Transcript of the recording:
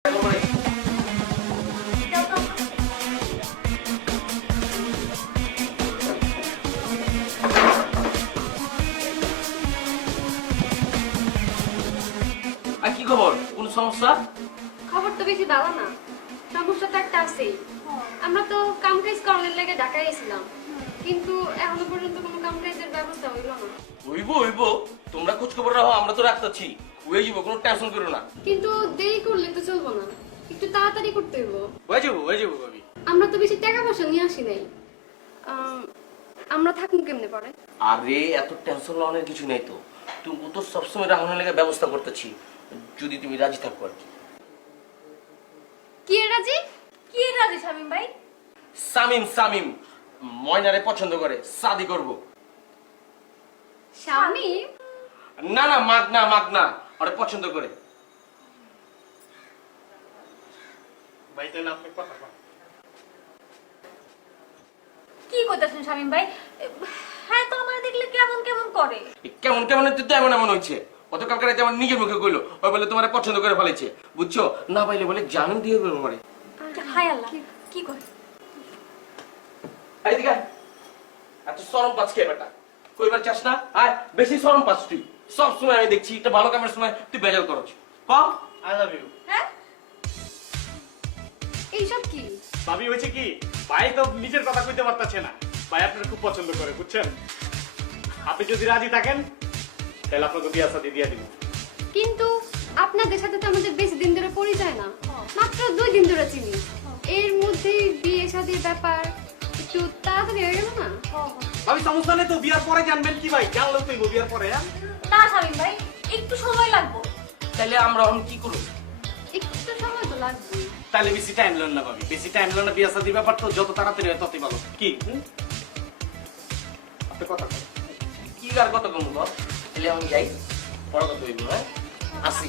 আর কি খবর? কোন সমস্যা? খবর তো বেশি ভালো না, সমস্যা তো একটা আছেই। আমরা তো কাম কাজ করার লেগে ঢাকায় গেছিলাম, কিন্তু এখনো পর্যন্ত কোনো কাম কাজের ব্যবস্থা হইল না। হইব তোমরা খোঁজ খবর রাখো, আমরা তো রাখতেছি। হয়ে যাবো, কোনো টেনশন করো না। কিন্তু দেরি করলে তো চলবো না, একটু তাড়াতাড়ি করতে হইব। হয়ে যাবো ভাবি। আমরা তো বেশি টাকা পয়সা নিয়ে আসি নাই, আমরা থাকুন কেমনে পরে? আরে এত টেনশন নেওয়ার কিছু নেই তো, তুমি তো সবসময় রাখানোর লেগে ব্যবস্থা করতেছি, যদি তুমি রাজি থাকো আর কি। কি রাজি? কি রাজি শামিম ভাই? সামিম ময়নারে পছন্দ করে, শাদি করব। স্বামী? না মাগ না, ওরে পছন্দ করে। ভাই তাহলে আপনি কথা বলেন। কি কইতাছেন শামিম ভাই? হ্যাঁ তো আমার দেখলে কেমন কেমন করে। কেমন তো এমন হয়েছে। গতকালকে রাতে আমার নিজের মুখে কইলো, ওই বলে তোমার পছন্দ করে ফেলেছে, বুঝছো না? পাইলে বলে জামিন দিয়ে দেবো আমারে। হায় আল্লাহ, কি করে? এইদিকে এত শরম পাচ্ছ কে বেটা? কইবার চাস না? আয়, বেশি শরম পাচ্ছ তুই। সব সময় আমি দেখছি একটা ভালো কামের সময় তুই বেজাল করছ। কম আই লাভ ইউ। হ্যাঁ এইসব কি? ভাবি হয়েছে কি, ভাই তো নিজের কথা কইতে পারতাছে না। ভাই আপনার খুব পছন্দ করে, বুঝছেন? আপনি যদি রাজি থাকেন তাহলে আপনাকে বিয়া শাদী দিয়ে দিব। কিন্তু আপনাদের সাথে তো আমাদের বেশি দিন ধরে পরিচয় না, মাত্র 2 দিন ধরে চিনি। এর মধ্যে বিয়ে শাদীর ব্যাপার একটু তাড়াতাড়ি হয়ে গেল না? ভাবি সমস্যা নেই তো, বিয়ার পরে জানবেন কি ভাই? জানলেও তো বিয়ার পরে। হ্যাঁ না শামিম ভাই, একটু সময় লাগবে। তাহলে আমরা এখন কি করব? একটু সময় তো লাগবে। তাহলে বেশি টাইম নেন না ভাবি, বেশি টাইম নেন না। বিয়া শাদী ব্যাপার তো যত তাড়াতাড়ি হয় ততই ভালো। কি আপনি কথা বলেন। কি আর কত কম বল? তাহলে আমি যাই, বড় কথা হইব। হ্যাঁ আসি।